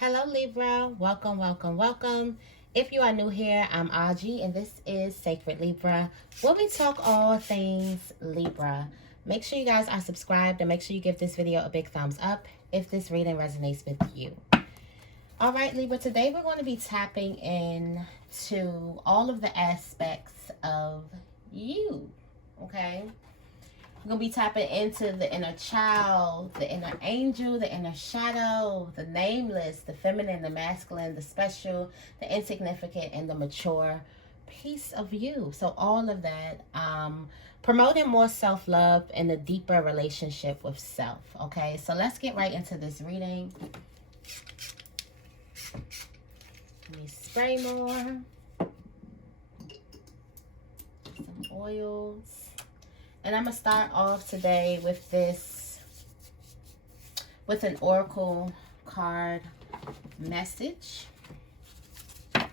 Hello Libra, welcome, welcome, welcome. If you are new here, I'm Auji and this is Sacred Libra, where we talk all things Libra. Make sure you guys are subscribed and make sure you give this video a big thumbs up if this reading resonates with you. All right, Libra, today we're going to be tapping in to all of the aspects of you, okay? We're going to be tapping into the inner child, the inner angel, the inner shadow, the nameless, the feminine, the masculine, the special, the insignificant, and the mature piece of you. So all of that, promoting more self-love and a deeper relationship with self. Okay, so let's get right into this reading. Let me spray more. Some oils. And I'm going to start off today with with an oracle card message. All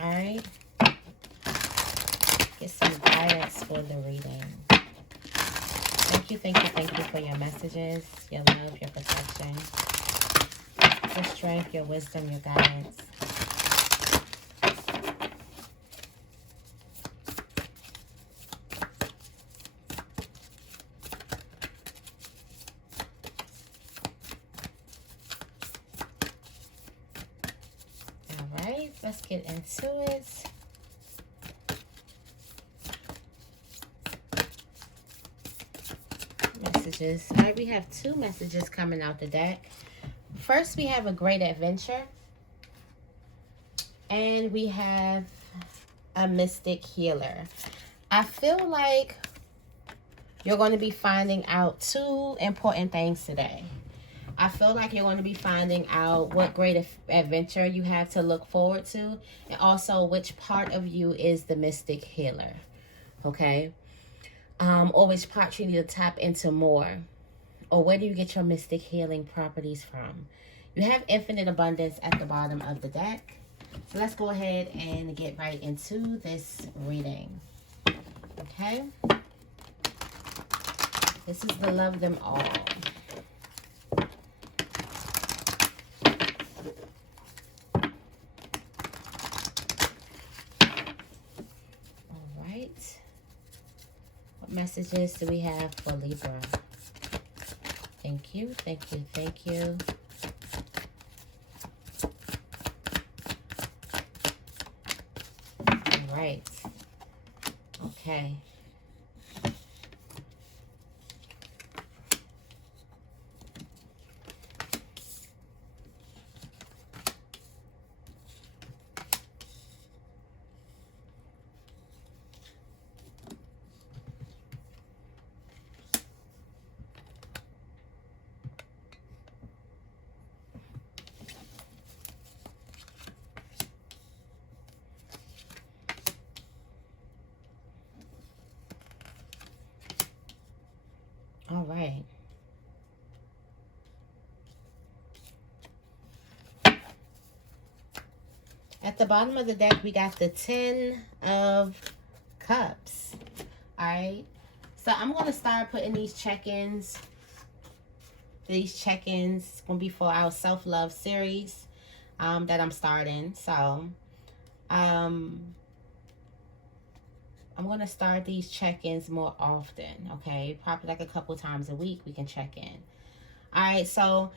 right. Get some guidance for the reading. Thank you, thank you, thank you for your messages, your love, your protection, your strength, your wisdom, your guidance. Let's get into it. Messages. All right, we have two messages coming out the deck. First, we have a great adventure. And we have a mystic healer. I feel like you're going to be finding out two important things today. I feel like you're going to be finding out what great adventure you have to look forward to. And also which part of you is the mystic healer. Okay? Or which part you need to tap into more. Or where do you get your mystic healing properties from? You have infinite abundance at the bottom of the deck. So let's go ahead and get right into this reading. Okay? This is the love them all. Messages do we have for Libra? Thank you, thank you, thank you. All right. Okay. All right. At the bottom of the deck, we got the 10 of Cups. All right. So I'm going to start putting these check-ins. These check-ins going to be for our self-love series that I'm starting. So I'm going to start these check-ins more often, okay? Probably like a couple times a week we can check in. All right, so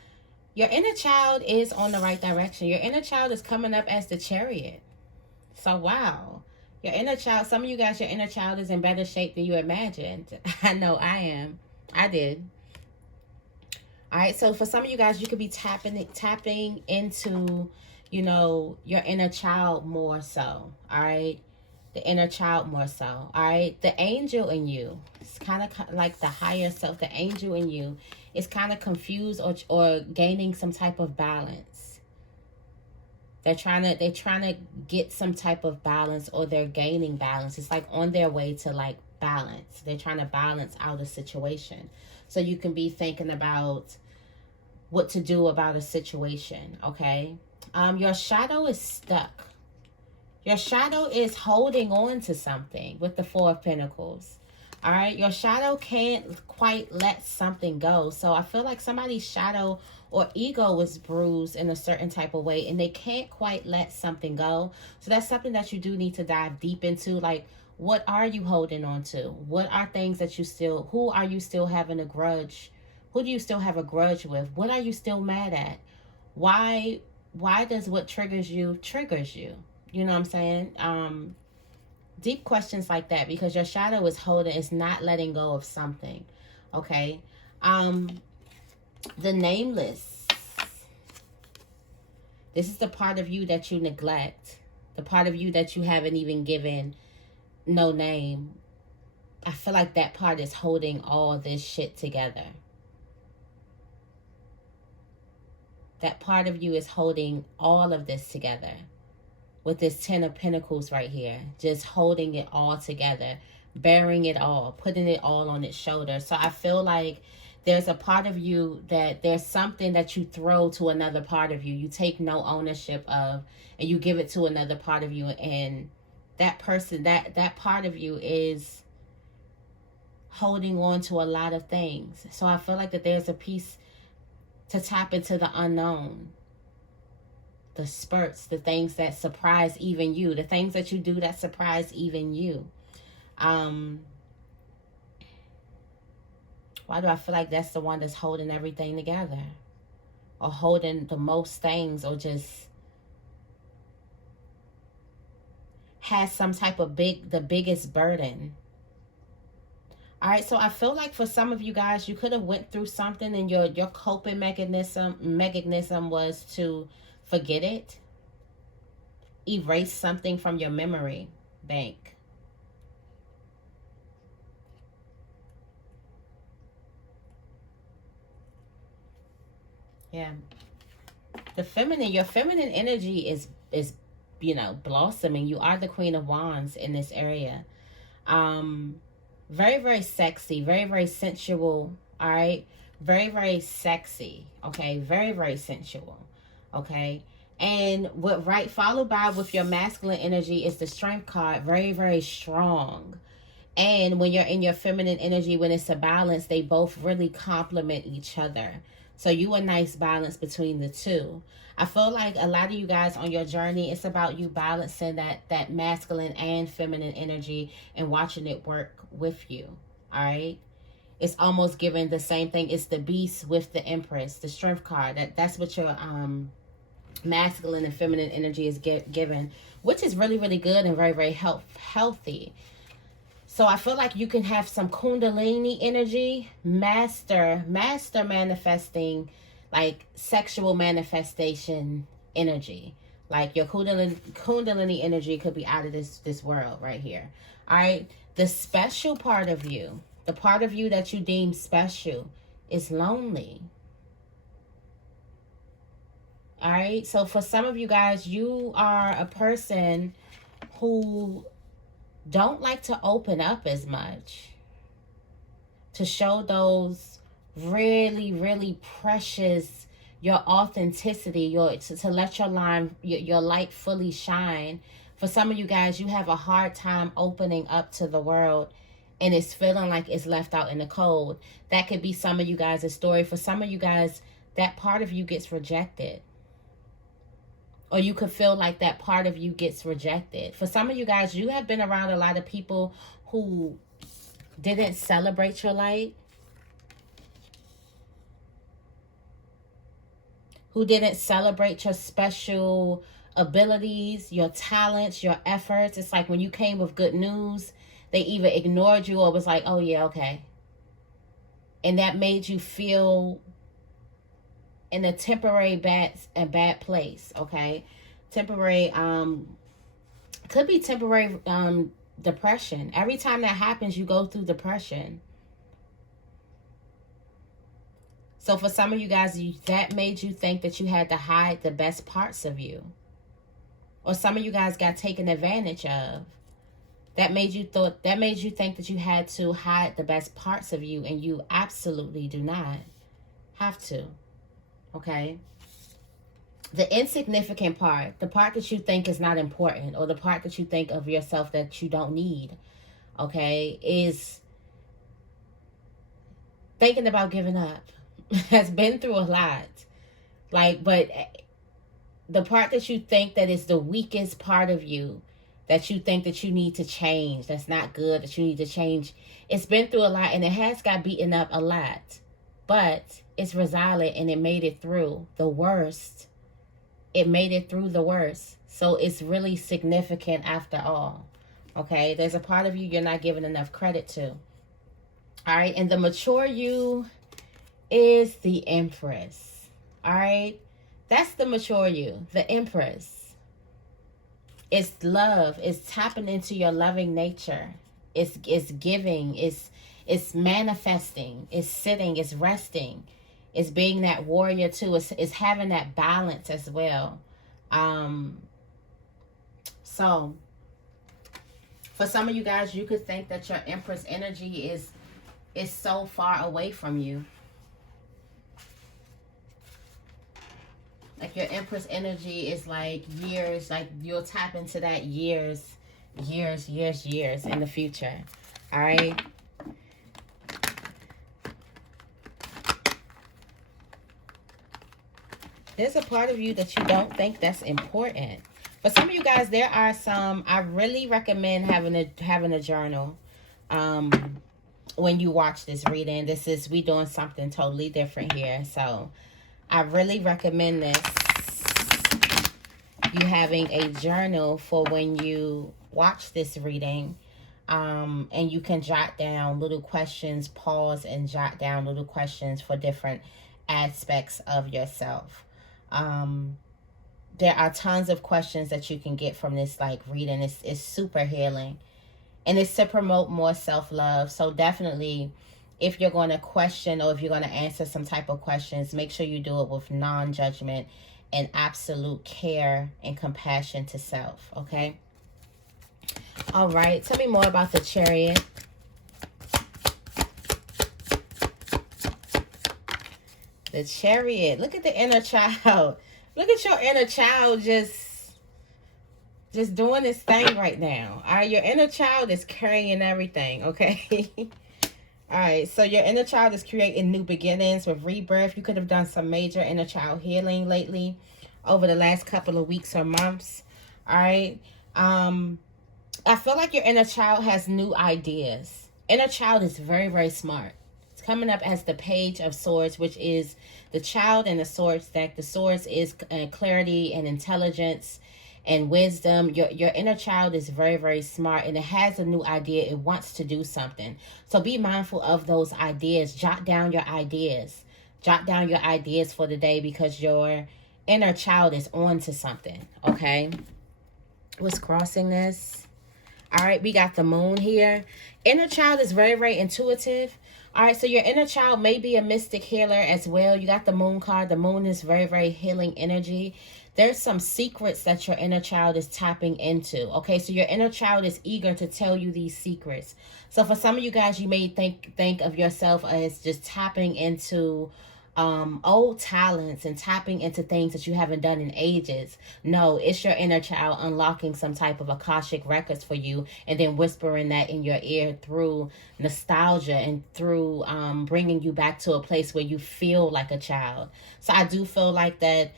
your inner child is on the right direction. Your inner child is coming up as the Chariot. So, wow. Your inner child, some of you guys, your inner child is in better shape than you imagined. I know I am. I did. All right, so for some of you guys, you could be tapping into, you know, your inner child more so, all right? The inner child more so, all right? The angel in you, it's kind of like the higher self. The angel in you is kind of confused or gaining some type of balance. They're trying to get some type of balance, or they're gaining balance. It's like on their way to like balance. They're trying to balance out a situation. So you can be thinking about what to do about a situation, okay? Your shadow is stuck. Your shadow is holding on to something with the Four of Pentacles. All right, your shadow can't quite let something go. So I feel like somebody's shadow or ego was bruised in a certain type of way and they can't quite let something go. So that's something that you do need to dive deep into. Like, what are you holding on to? What are things that you still, who are you still having a grudge? Who do you still have a grudge with? What are you still mad at? Why does what triggers you? You know what I'm saying? Deep questions like that, because your shadow is holding, is not letting go of something. Okay. The nameless. This is the part of you that you neglect. The part of you that you haven't even given no name. I feel like that part is holding all this shit together. That part of you is holding all of this together. With this 10 of Pentacles right here. Just holding it all together. Bearing it all. Putting it all on its shoulders. So I feel like there's a part of you that there's something that you throw to another part of you. You take no ownership of. And you give it to another part of you. And that person, that part of you is holding on to a lot of things. So I feel like that there's a piece to tap into the unknown. The spurts, the things that surprise even you, the things that you do that surprise even you. Why do I feel like that's the one that's holding everything together? Or holding the most things, or just has some type of the biggest burden. All right, so I feel like for some of you guys, you could have went through something and your coping mechanism was to forget it. Erase something from your memory bank. Yeah. The feminine, your feminine energy is you know, blossoming. You are the Queen of Wands in this area. Very, very sexy, very, very sensual. All right. Very, very sexy. Okay. Very, very sensual. Okay. And what followed by with your masculine energy is the Strength card. Very, very strong. And when you're in your feminine energy, when it's a balance, they both really complement each other. So you a nice balance between the two. I feel like a lot of you guys on your journey, it's about you balancing that masculine and feminine energy and watching it work with you. All right. It's almost giving the same thing. It's the Beast with the Empress, the Strength card. That's what your masculine and feminine energy is given, which is really, really good and very, very healthy. So I feel like you can have some Kundalini energy, master manifesting, like sexual manifestation energy. Like your Kundalini energy could be out of this world right here. All right. The special part of you, the part of you that you deem special, is lonely. All right. So for some of you guys, you are a person who don't like to open up as much, to show those really, really precious, your authenticity, to let your light fully shine. For some of you guys, you have a hard time opening up to the world, and it's feeling like it's left out in the cold. That could be some of you guys' story. For some of you guys, that part of you gets rejected. Or you could feel like that part of you gets rejected. For some of you guys, you have been around a lot of people who didn't celebrate your light. Who didn't celebrate your special abilities, your talents, your efforts. It's like when you came with good news, they either ignored you or was like, oh yeah, okay. And that made you feel in a temporary bad place, okay? Temporary, could be temporary depression. Every time that happens, you go through depression. So for some of you guys, that made you think that you had to hide the best parts of you. Or some of you guys got taken advantage of. That made you think that you had to hide the best parts of you, and you absolutely do not have to. Okay? The insignificant part, the part that you think is not important, or the part that you think of yourself that you don't need, okay, is thinking about giving up. Has been through a lot. Like, but the part that you think that is the weakest part of you, that you think that you need to change, that's not good, that you need to change, it's been through a lot and it has got beaten up a lot. But it's resilient and it made it through the worst. It made it through the worst. So it's really significant after all. Okay? There's a part of you you're not giving enough credit to. All right? And the mature you is the Empress. All right? That's the mature you, the Empress. It's love. It's tapping into your loving nature. It's giving. It's manifesting. It's sitting. It's resting. It's being that warrior too. It's having that balance as well. So for some of you guys, you could think that your Empress energy is so far away from you. Like your Empress energy is like years, like you'll tap into that years in the future. All right. There's a part of you that you don't think that's important. For some of you guys, there are some, I really recommend having a journal. When you watch this reading, we doing something totally different here. So I really recommend this. You having a journal for when you watch this reading. And you can jot down little questions, pause and jot down little questions for different aspects of yourself. There are tons of questions that you can get from this like reading. It's super healing. And it's to promote more self-love. So definitely, if you're going to question or if you're going to answer some type of questions, make sure you do it with non-judgment and absolute care and compassion to self, okay? All right, tell me more about the Chariot. The Chariot. Look at the inner child. Look at your inner child just doing this thing right now. All right, your inner child is carrying everything, okay? All right, so your inner child is creating new beginnings with rebirth. You could have done some major inner child healing lately over the last couple of weeks or months. All right. I feel like your inner child has new ideas. Inner child is very, very smart. It's coming up as the Page of Swords, which is the child in the Swords deck. The Swords is clarity and intelligence and wisdom. Your inner child is very, very smart, and it has a new idea. It wants to do something. So be mindful of those ideas. Jot down your ideas. Jot down your ideas for the day, because your inner child is on to something, okay? What's crossing this? All right, we got the Moon here. Inner child is very, very intuitive. All right, so your inner child may be a mystic healer as well. You got the Moon card. The Moon is very, very healing energy. There's some secrets that your inner child is tapping into. Okay, so your inner child is eager to tell you these secrets. So for some of you guys, you may think of yourself as just tapping into old talents and tapping into things that you haven't done in ages. No, it's your inner child unlocking some type of Akashic records for you, and then whispering that in your ear through nostalgia and through bringing you back to a place where you feel like a child. So I do feel like that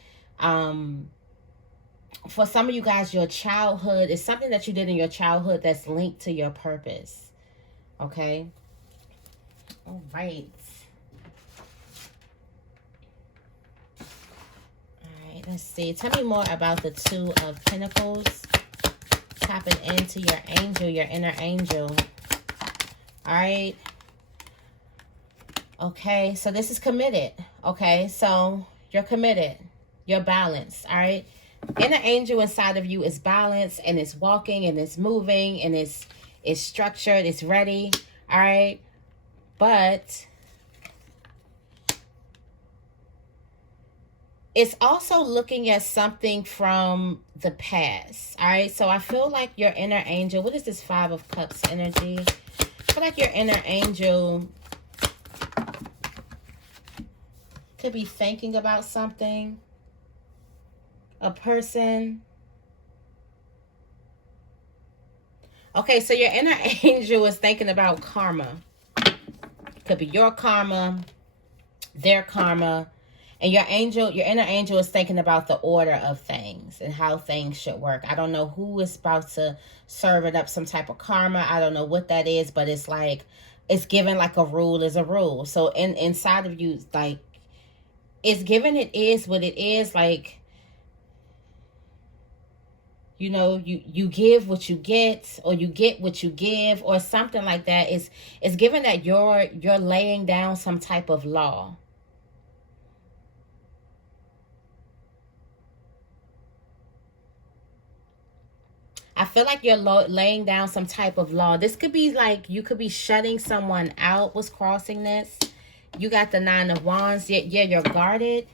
for some of you guys, your childhood is something that you did in your childhood that's linked to your purpose. Okay. All right. Let's see. Tell me more about the Two of Pentacles. Tapping into your angel, your inner angel. All right. Okay, so this is committed. Okay, so you're committed. You're balanced. All right. Inner angel inside of you is balanced, and it's walking, and it's moving, and it's structured. It's ready. All right. But it's also looking at something from the past. All right. So I feel like your inner angel, what is this Five of Cups energy? I feel like your inner angel could be thinking about something, a person. Okay. So your inner angel is thinking about karma. Could be your karma, their karma. And your angel, your inner angel is thinking about the order of things and how things should work. I don't know who is about to serve it up some type of karma. I don't know what that is, but it's like, it's given like a rule is a rule. So inside of you, like, it's given, it is what it is. Like, you know, you give what you get, or you get what you give, or something like that. It's given that you're laying down some type of law. I feel like you're laying down some type of law. This could be like, you could be shutting someone out. What's crossing this? You got the 9 of Wands. Yeah, you're guarded.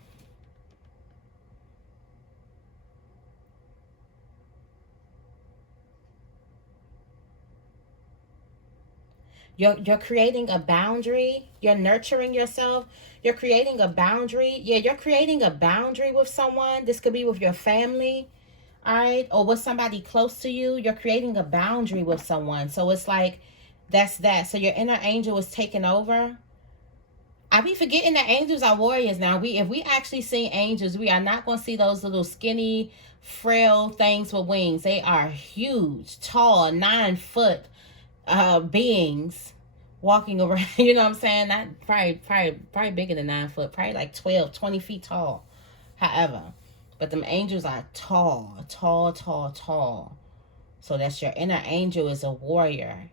You're creating a boundary. You're nurturing yourself. You're creating a boundary. Yeah, you're creating a boundary with someone. This could be with your family. All right, or with somebody close to you. You're creating a boundary with someone. So it's like, that's that. So your inner angel is taking over. I be forgetting that angels are warriors now. If we actually see angels, we are not going to see those little skinny, frail things with wings. They are huge, tall, 9-foot beings walking around. You know what I'm saying? Not probably bigger than 9 foot. Probably like 12, 20 feet tall. However, but them angels are tall, tall, tall, tall. So that's your inner angel is a warrior.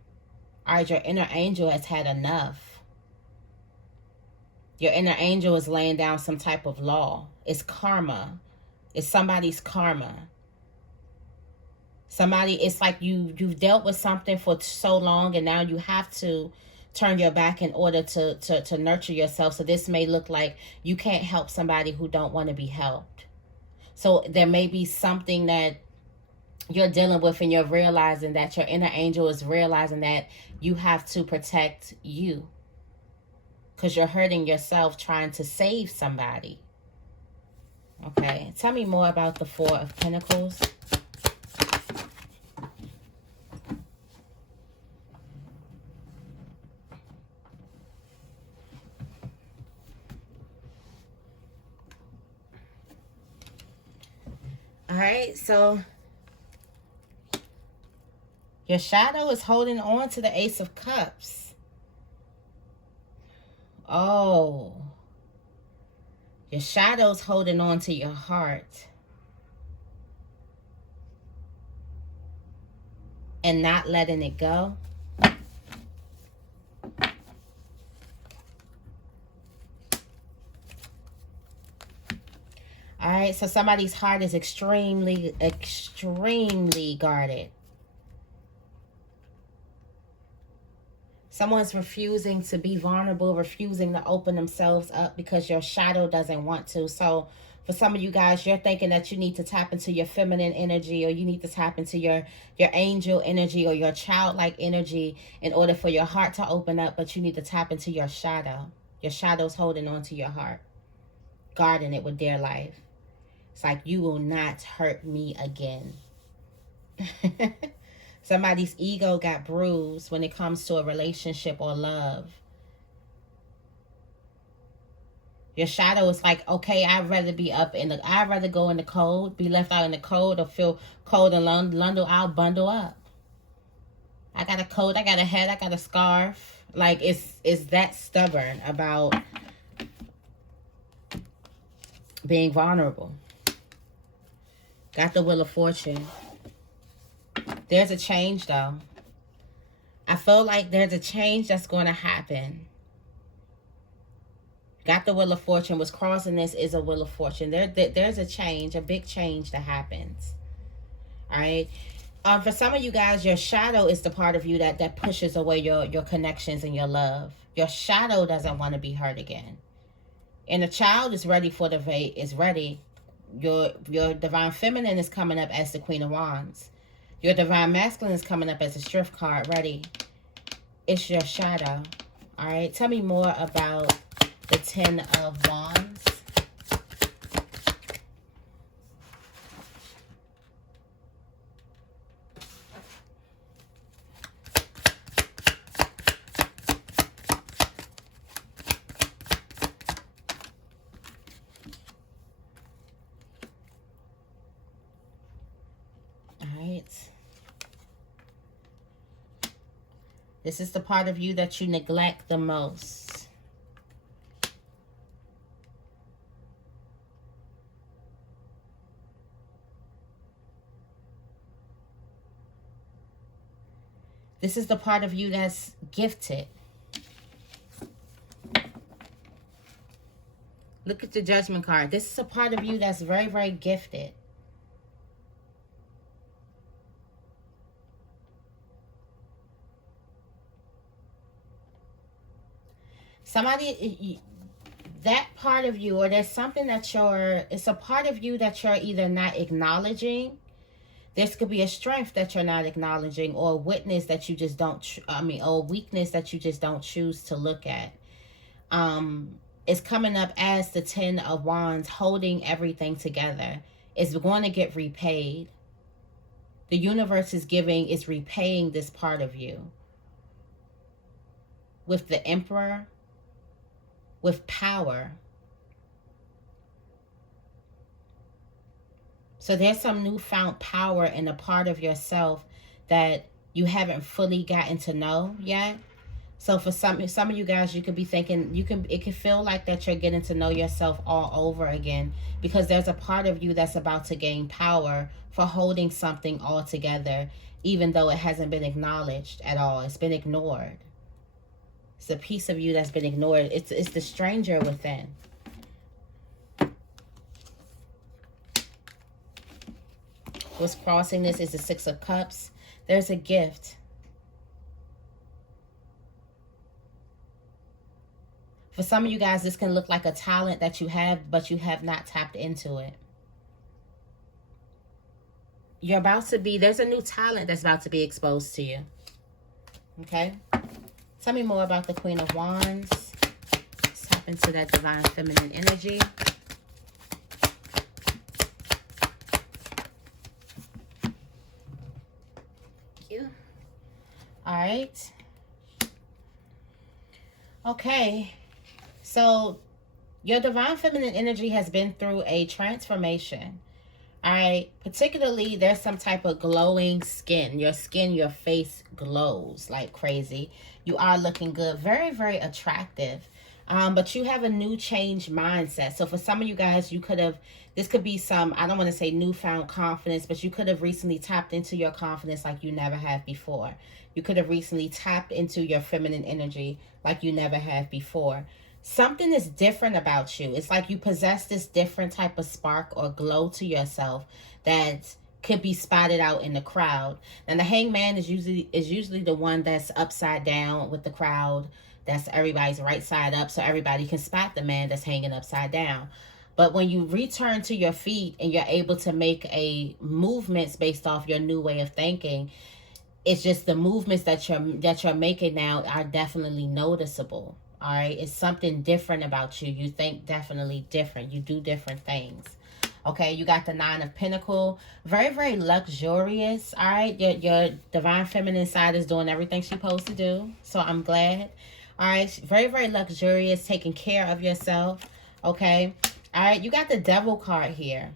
All right, your inner angel has had enough. Your inner angel is laying down some type of law. It's karma. It's somebody's karma. Somebody, it's like you've dealt with something for so long, and now you have to turn your back in order to nurture yourself. So this may look like you can't help somebody who don't want to be helped. So there may be something that you're dealing with, and you're realizing that your inner angel is realizing that you have to protect you, because you're hurting yourself trying to save somebody. Okay, tell me more about the 4 of Pentacles. All right, so your shadow is holding on to the Ace of Cups. Oh, your shadow's holding on to your heart and not letting it go. All right, so somebody's heart is extremely, extremely guarded. Someone's refusing to be vulnerable, refusing to open themselves up because your shadow doesn't want to. So for some of you guys, you're thinking that you need to tap into your feminine energy, or you need to tap into your angel energy or your childlike energy in order for your heart to open up, but you need to tap into your shadow. Your shadow's holding on to your heart, guarding it with their life. It's like, you will not hurt me again. Somebody's ego got bruised when it comes to a relationship or love. Your shadow is like, okay, I'd rather be I'd rather go in the cold, be left out in the cold, or feel cold in London. I'll bundle up. I got a coat, I got a hat, I got a scarf. Like, it's that stubborn about being vulnerable. Got the Wheel of Fortune. There's a change, though. I feel like there's a change that's going to happen. Got the Wheel of Fortune. What's crossing this is a Wheel of Fortune. There's a change, a big change that happens. All right. For some of you guys, your shadow is the part of you that pushes away your connections and your love. Your shadow doesn't want to be hurt again. And the child is ready for the fate, is ready. Your divine feminine is coming up as the Queen of Wands. Your divine masculine is coming up as a Strength card, ready. It's your shadow. All right, tell me more about the 10 of Wands. This is the part of you that you neglect the most. This is the part of you that's gifted. Look at the Judgment card. This is a part of you that's very, very gifted. Somebody, that part of you, or there's something that it's a part of you that you're either not acknowledging. This could be a strength that you're not acknowledging, or a witness that you just don't, or weakness that you just don't choose to look at. It's coming up as the 10 of Wands, holding everything together. It's going to get repaid. The universe is repaying this part of you. With the Emperor, with power. So there's some newfound power in a part of yourself that you haven't fully gotten to know yet. So for some of you guys, you could be thinking, it could feel like that you're getting to know yourself all over again, because there's a part of you that's about to gain power for holding something all together, even though it hasn't been acknowledged at all. It's been ignored. It's a piece of you that's been ignored. It's the stranger within. What's crossing this is the 6 of Cups. There's a gift. For some of you guys, this can look like a talent that you have, but you have not tapped into it. There's a new talent that's about to be exposed to you. Okay? Tell me more about the Queen of Wands. Let's tap into that divine feminine energy. All right. Okay. So your divine feminine energy has been through a transformation. All right. Particularly, there's some type of glowing skin. Your face glows like crazy. You are looking good. Very, very attractive. But you have a new change mindset. So for some of you guys, this could be some, I don't want to say newfound confidence, but you could have recently tapped into your confidence like you never have before. You could have recently tapped into your feminine energy like you never have before. Something is different about you. It's like you possess this different type of spark or glow to yourself that could be spotted out in the crowd. And the Hangman is usually the one that's upside down with the crowd. That's everybody's right side up, so everybody can spot the man that's hanging upside down. But when you return to your feet and you're able to make movements based off your new way of thinking, it's just the movements that you're making now are definitely noticeable. All right, it's something different about you. You think definitely different. You do different things. Okay, you got the 9 of Pentacles. Very, very luxurious. All right, your divine feminine side is doing everything she's supposed to do. So I'm glad. All right, very, very luxurious, taking care of yourself. Okay, all right, you got the Devil card here.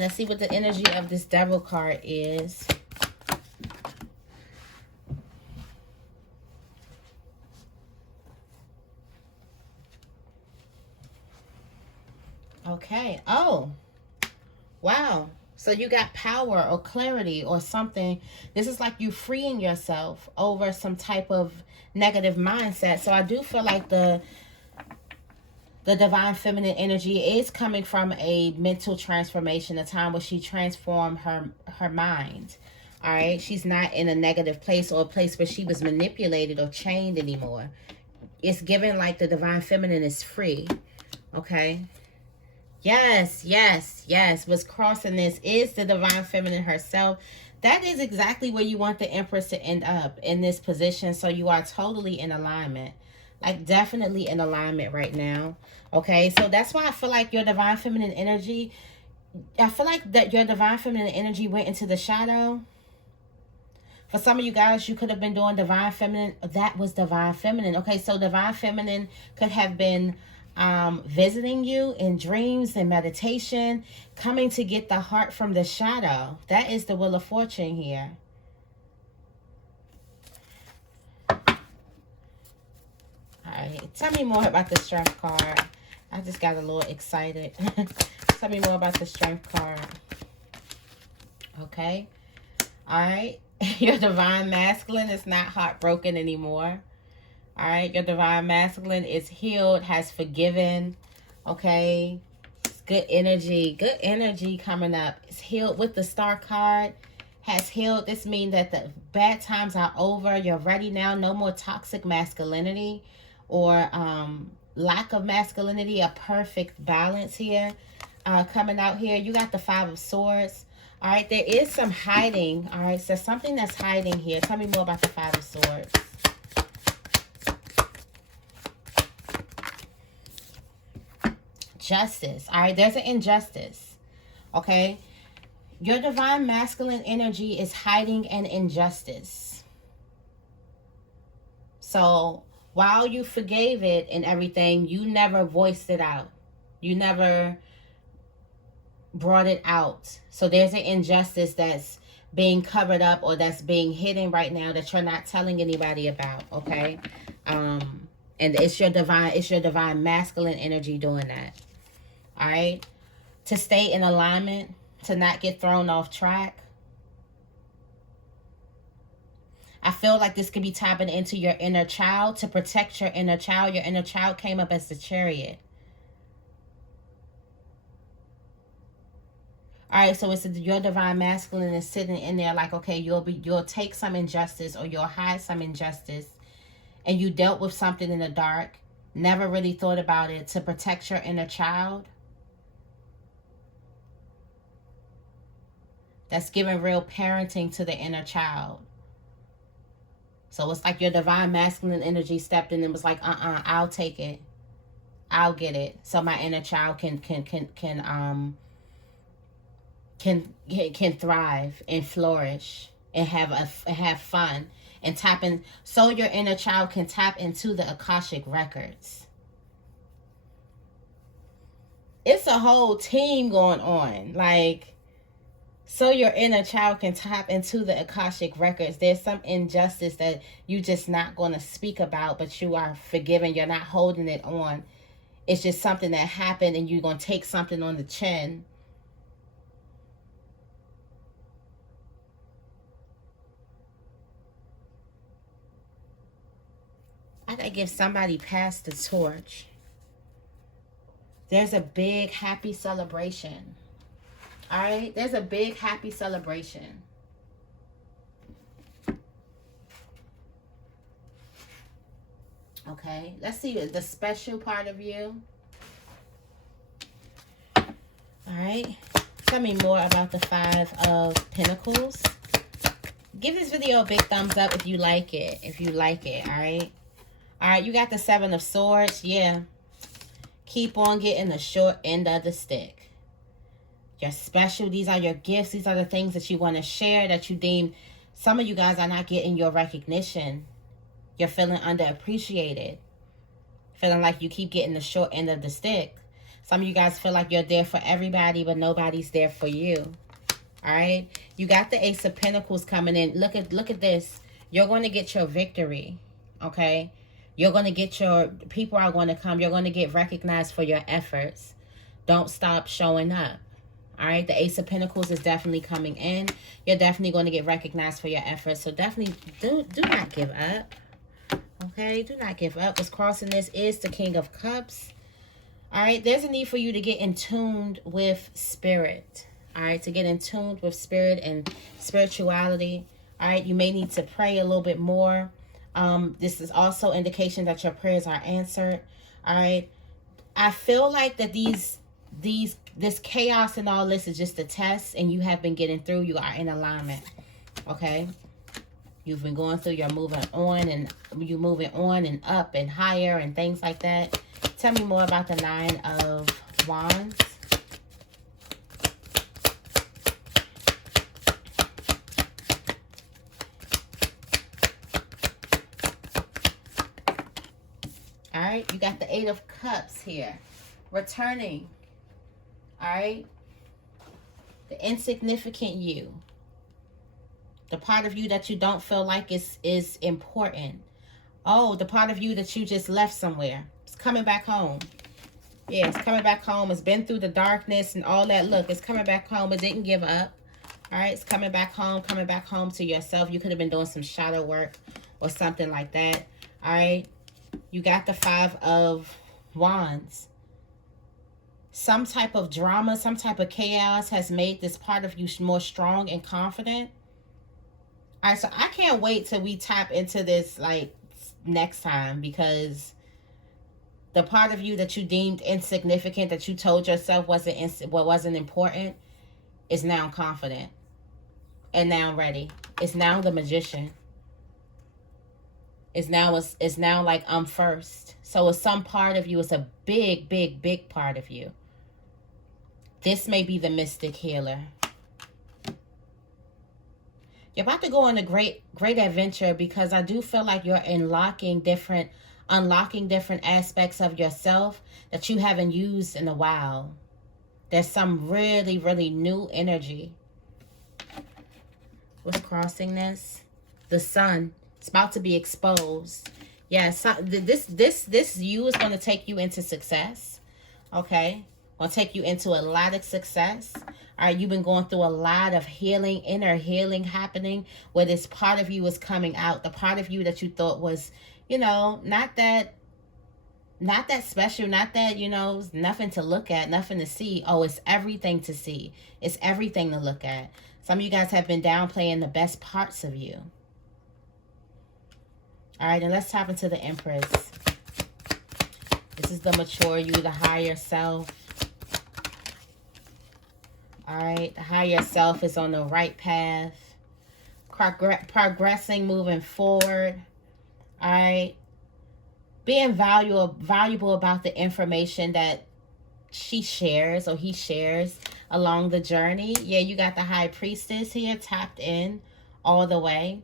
Let's see what the energy of this Devil card is. Okay. Oh, wow. So you got power or clarity or something. This is like you freeing yourself over some type of negative mindset. So I do feel like the divine feminine energy is coming from a mental transformation, a time where she transformed her mind. All right. She's not in a negative place or a place where she was manipulated or chained anymore. It's given like the divine feminine is free. Okay. Yes, yes, yes. What's crossing this is the divine feminine herself. That is exactly where you want the Empress to end up, in this position. So you are totally in alignment. Like definitely in alignment right now. Okay, so that's why I feel like your divine feminine energy, I feel like that your divine feminine energy went into the shadow. For some of you guys, you could have been doing divine feminine. That was divine feminine. Okay, so divine feminine could have been visiting you in dreams and meditation, coming to get the heart from the shadow. That is the Wheel of Fortune here. Alright, tell me more about the Strength card. I just got a little excited. Tell me more about the Strength card. Okay. Alright. Your Divine Masculine is not heartbroken anymore. Alright. Your Divine Masculine is healed, has forgiven. Okay. It's good energy. Good energy coming up. It's healed with the Star card. Has healed. This means that the bad times are over. You're ready now. No more toxic masculinity or lack of masculinity. A perfect balance here coming out here. You got the Five of Swords. All right, there is some hiding. All right, so something that's hiding here. Tell me more about the Five of Swords. Justice. All right, there's an injustice. Okay. Your Divine Masculine energy is hiding an injustice. So while you forgave it and everything, you never voiced it out. You never brought it out. So there's an injustice that's being covered up or that's being hidden right now that you're not telling anybody about. Okay. And it's your divine masculine energy doing that. All right. To stay in alignment, to not get thrown off track. I feel like this could be tapping into your inner child to protect your inner child. Your inner child came up as the Chariot. All right, so it's your Divine Masculine is sitting in there like, okay, you'll take some injustice or you'll hide some injustice, and you dealt with something in the dark, never really thought about it to protect your inner child. That's giving real parenting to the inner child. So it's like your Divine Masculine energy stepped in and was like, I'll take it. I'll get it. So my inner child can thrive and flourish and have fun and tap in. So your inner child can tap into the Akashic records. It's a whole team going on. Like, so your inner child can tap into the Akashic records. There's some injustice that you just not going to speak about, but you are forgiving. You're not holding it on. It's just something that happened and you're going to take something on the chin. I gotta give somebody past the torch. There's a big happy celebration. All right, there's a big happy celebration. Okay, let's see the special part of you. All right, tell me more about the Five of Pentacles. Give this video a big thumbs up if you like it. If you like it, all right. All right, you got the Seven of Swords. Yeah, keep on getting the short end of the stick. You're special. These are your gifts. These are the things that you want to share, that you deem. Some of you guys are not getting your recognition. You're feeling underappreciated. Feeling like you keep getting the short end of the stick. Some of you guys feel like you're there for everybody, but nobody's there for you. All right? You got the Ace of Pentacles coming in. Look at this. You're going to get your victory. Okay? You're going to get your... People are going to come. You're going to get recognized for your efforts. Don't stop showing up. All right, the Ace of Pentacles is definitely coming in. You're definitely going to get recognized for your efforts. So definitely do not give up. Okay, do not give up. What's crossing this is the King of Cups. All right, there's a need for you to get in tune with spirit. All right, to get in tune with spirit and spirituality. All right, you may need to pray a little bit more. This is also indication that your prayers are answered. All right, I feel like that this chaos and all this is just a test, and you have been getting through. You are in alignment. Okay, you've been going through. You're moving on, and you're moving on and up and higher and things like that. Tell me more about the Nine of Wands. All right, You got the 8 of Cups here. Returning. All right. The insignificant you. The part of you that you don't feel like is important. Oh, the part of you that you just left somewhere. It's coming back home. Yeah, it's coming back home. It's been through the darkness and all that. Look, it's coming back home. It didn't give up. All right, it's coming back home to yourself. You could have been doing some shadow work or something like that. All right, you got the 5 of Wands. Some type of drama, some type of chaos has made this part of you more strong and confident. All right, so I can't wait till we tap into this like next time, because the part of you that you deemed insignificant, that you told yourself wasn't important, is now confident and now ready. It's now the Magician. It's now like I'm first. So it's some part of you. It's a big, big, big part of you. This may be the Mystic Healer. You're about to go on a great adventure, because I do feel like you're unlocking different aspects of yourself that you haven't used in a while. There's some really, really new energy. What's crossing this? The Sun. It's about to be exposed. Yeah, so this you is going to take you into success. Okay? Going to take you into a lot of success. All right, you've been going through a lot of healing, inner healing happening, where this part of you is coming out. The part of you that you thought was, you know, not that special, not that, you know, nothing to look at, nothing to see. Oh, it's everything to see. It's everything to look at. Some of you guys have been downplaying the best parts of you. All right, and let's tap into the Empress. This is the mature you, the higher self. All right, the higher self is on the right path. Progressing, moving forward. All right. Being valuable about the information that she shares or he shares along the journey. Yeah, you got the High Priestess here tapped in all the way.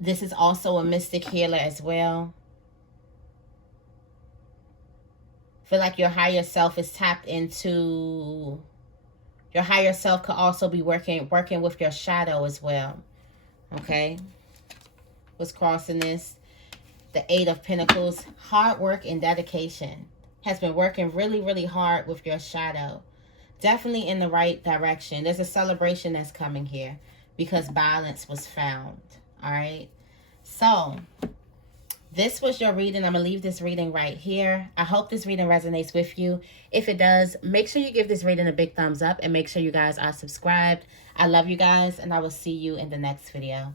This is also a mystic healer as well. Feel like your higher self is tapped into. Your higher self could also be working with your shadow as well. Okay. What's crossing this? The 8 of Pentacles. Hard work and dedication. Has been working really, really hard with your shadow. Definitely in the right direction. There's a celebration that's coming here, because balance was found. All right. So this was your reading. I'm going to leave this reading right here. I hope this reading resonates with you. If it does, make sure you give this reading a big thumbs up, and make sure you guys are subscribed. I love you guys, and I will see you in the next video.